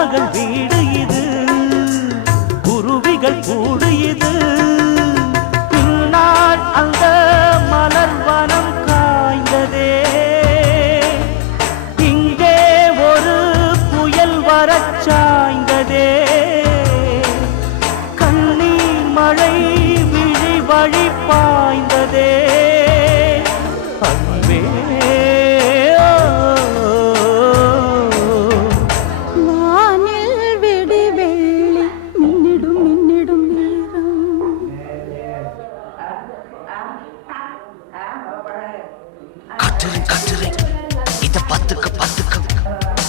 வீடு இது, குருவிகள் கூடு இது. பின்னால் அந்த மலர் வனம் காய்ந்ததே, இங்கே ஒரு புயல் வரச் சாய்ந்ததே. கண்ணீர் மழை விழி வழி பாய்ந்ததே. அன்பே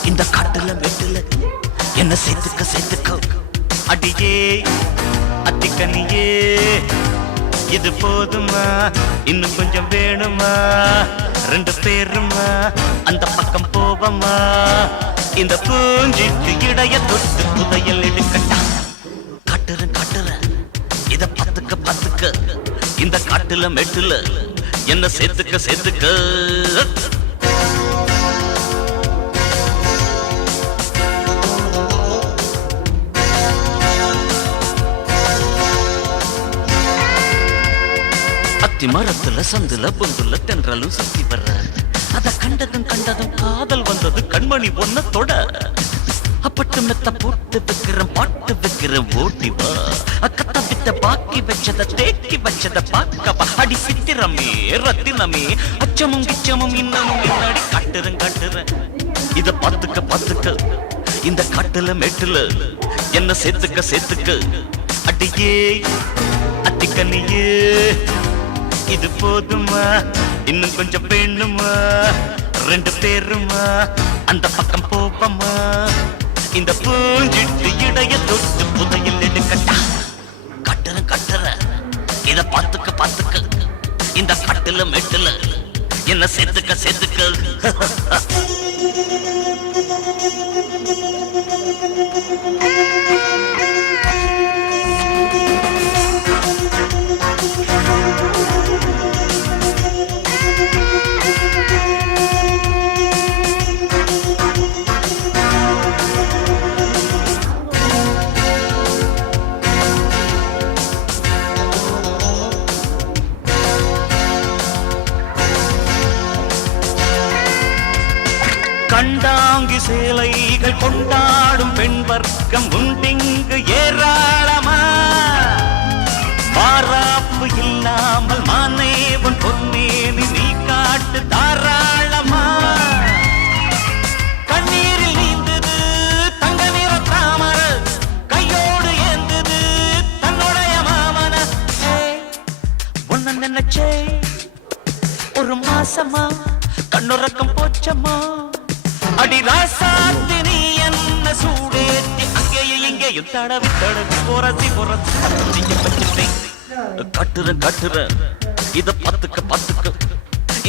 இந்த காட்டுல வெட்டுல என்ன சேர்த்துக்க சேர்த்துக்க அடியே அத்திக்கனியே. இது போதுமா இன்னும் கொஞ்சம் வேணுமா? ரெண்டு பேருமா அந்த பக்கம் போவமா? இந்த பூஞ்சிட்டு இடைய தொட்டு புதையல் எடுக்கட்டா. காட்டுறேன் காட்டுறேன் இத பத்துக்க பத்துக்க இந்த காட்டுல மெட்டுல என்ன சேர்த்துக்க சேர்த்துக்க. அத்தி மரத்துல சந்துல பொந்துல தென்றலும் சுத்தி வர்ற, அத கண்டதும் கண்டதும் காதல் வந்தது கண்மணி பொண்ண தொட. அப்பட்டு மெத்த போட்டு வைக்கிறேன் பாட்டு வைக்கிறேன் ஓட்டிவா. அக்கத்த விட்ட பாக்கி வச்சத தேக்கி வச்சத பாக்கவா. அடி சித்திரமே ரத்தினமே அச்சமும் கிச்சமும் இன்னமும் முன்னாடி காட்டுறேன் காட்டுறேன் இத பாத்துக்க பாத்துக்க இந்த காட்டுல மேட்டுல என்ன சேர்த்துக்க சேர்த்துக்க. அடியே அத்திக்கனியே. இது போதுமா இன்னும் கொஞ்சம் வேணுமா? ரெண்டு பேருமா அந்த பக்கம் போப்பமா? இந்த பூஞ்சிட்டு இடைய தொட்டு புதையில் எடுக்கட்டா. கட்டுறேன் கட்டுறேன் இத பாத்துக்க பாத்துக்க இந்த கட்டுல மெட்டுல என்ன சேர்த்துக்க சேர்த்துக்க. கண்டாங்கி சேலைகள் கொண்டாடும் பெண் வர்க்கம் உண்டிங்கு ஏராளமா. பாராப்பு இல்லாமல் மானே உன் பொன்னேனி நீ காட்டு தாராளமா. கண்ணீரில் நீந்தது தங்க நிற தாமர கையோடு ஏந்தது தன்னுடைய மாமன. ஒன்ன நினைச்சே ஒரு மாசமா கண்ணுறக்கம் போச்சம்மா. அடி ராசாத்தி நீ என்ன சூடேத்தி அங்கேயும் இங்கேயும் தடவி தடவி பொறசி பொறசி வச்சுட்டேன். கட்டுற கட்டுற இத பத்துக்க பத்துக்க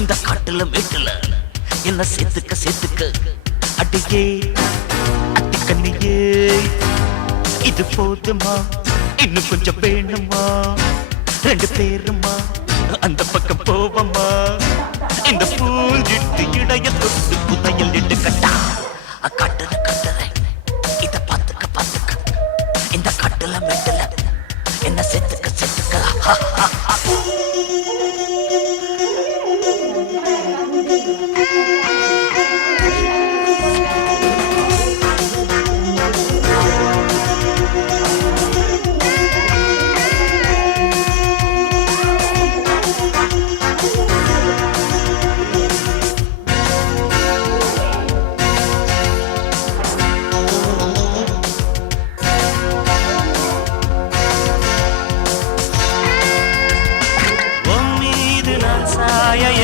இந்த காட்டுல வீட்டுல என்ன சேர்த்துக்க சேர்த்துக்க. அடியே அத்திக்கண்ணியே. இது போதுமா இன்னும் கொஞ்சம் வேணுமா? ரெண்டு பேருமா அந்த பக்கம் போவமா? இந்த பூஞ்சிட்டு இடைய தொட்டு புதையல் எடுக்கட்டா. கட்டுற கட்டுற இத பாத்துக்க பாத்துக்க இந்த கட்டுல மெட்டுல என்ன செத்துக்க செத்துக்க.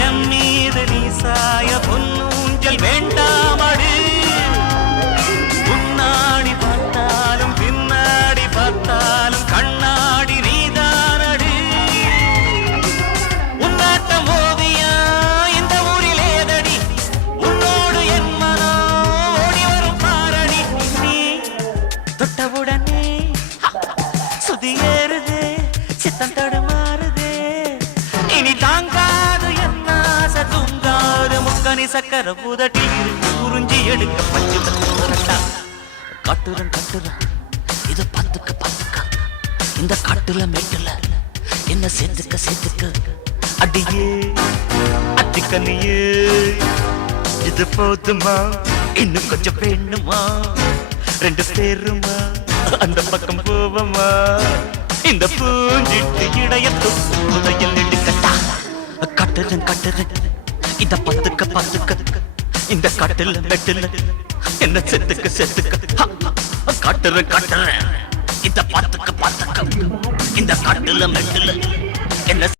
என் மீது நீ சாய பொன்னூஞ்சல் வேண்டாமடு. முன்னாடி பார்த்தாலும் பின்னாடி பார்த்தாலும் கண்ணாடி நீதானடு. உன்னாட்டம் ஓவியா இந்த ஊரில் ஏதடி. உன்னோடு என் மனம் ஓடி வரும் பாரடி. நீ தொட்டவுடனே சுதியேறுதே சித்தம் தடுமாறுதே. இனி தாங்காது என்ன தூங்காது முக்கனி சக்கர புதட்டில் இருக்கு குறிஞ்சி எடுக்க பஞ்சு. கட்டுறேன் இத பாத்துக்க இந்த காட்டுல மேட்டுல என்ன சேர்த்துக்க அடியே அத்திக்கனியே இது போதுமா இன்னும் கொஞ்சம் வேணுமா ரெண்டு பேருமா அந்த பக்கம் போவமா இந்த பூஞ்சிட்டு இடையத்து புதையல் எடுக்கட்டா கட்டுறேன் இத பாத்துக்க இந்த காட்டுல மெட்டுல என்ன செத்துக்க காட்டுறேன் இத பாத்துக்க இந்த காட்டுல மெட்டுல என்ன